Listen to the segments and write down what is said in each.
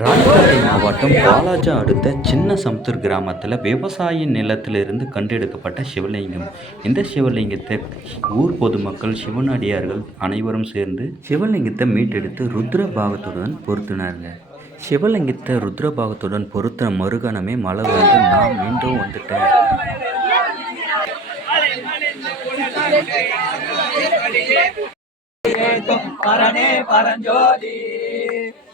ராணிப்பேட்டை மாவட்டம் வாலாஜா அடுத்த சின்ன சம்தூர் கிராமத்தில் விவசாய நிலத்திலிருந்து கண்டெடுக்கப்பட்ட சிவலிங்கம். இந்த சிவலிங்கத்தை ஊர் பொதுமக்கள் சிவனடியார்கள் அனைவரும் சேர்ந்து சிவலிங்கத்தை மீட்டெடுத்து ருத்ரபாகத்துடன் பொருத்தினாருங்க சிவலிங்கத்தை ருத்ரபாகத்துடன் பொருத்த மறுகணமே மழை வந்து நான் மீண்டும் வந்துட்டேன் பரனே பரஞ்சோதி.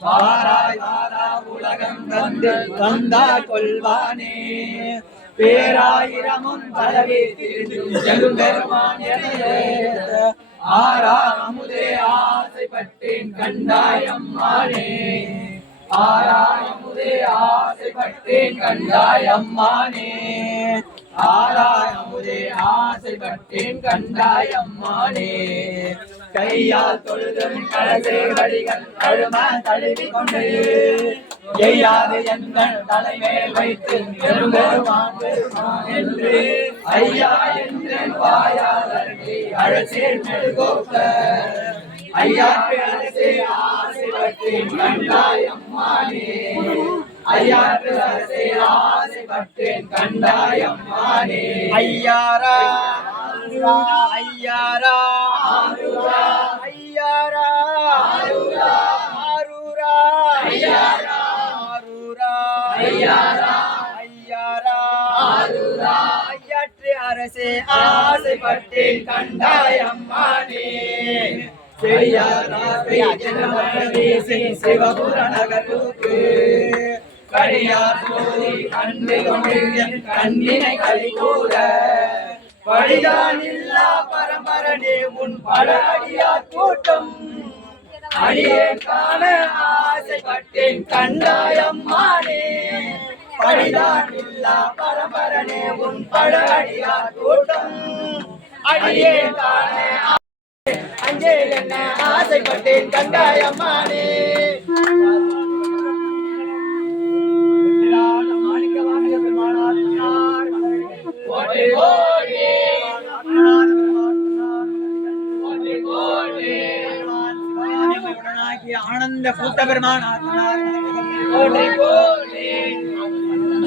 வாராய் வாரா உலகம் தந்து வந்தார் கொள்வானே. பேராயிரமும் பதவி திரிந்தும் ஜெகுபெருமான் ஆரா அமுதே ஆசைப்பட்டேன் கண்டாயம்மானே ஆராயமுதே ஆசைப்பட்டேன் கண்டாயம்மானே ஆராயமுதே ஆசைப்பட்டேன் கண்டாயம்மானே கையால் தொழுதும் கழசே வழிகள் அழும தழுவி கொண்டு. எய்யாது எங்கள் தலைமேல் வைத்து என்று ஐயா என்று வாயால் அழசே அழசேர் மெழுகோக்க. ஐயாக்கு அரசே ஆசைப்பட்டேன் கண்டாயம்மானே ஐயாக்கு அரசே ஆசைப்பட்டேன் கண்டாயம்மானே ஐயாரா ஐயாரா. ஐயாரா. ஆரூரா. ஆரூரா. ஐயாரா. ஐயாற்று அரசே ஆசைப்பட்டேன் கண்டாயம்மானே சிவபுரநகருக்கு கடியார் ஜோதி கண்டு கொண்டிருந்த கண்ணினை கழி கூற. வழிதான் இல்லா பரம்பரனே உன் பல அடியார் கூட்டம். அடியே காண ஆசைப்பட்டேன் கண்டாயம்மானே படிதான் இல்லா பரம்பரனே உன் பட அடியார் கூட்டம். அடியே காண அங்கே என்ன ஆசைப்பட்டேன் கண்டாயம்மானே ஓடி ஆனந்த கூத்த பெருமான் ஓடி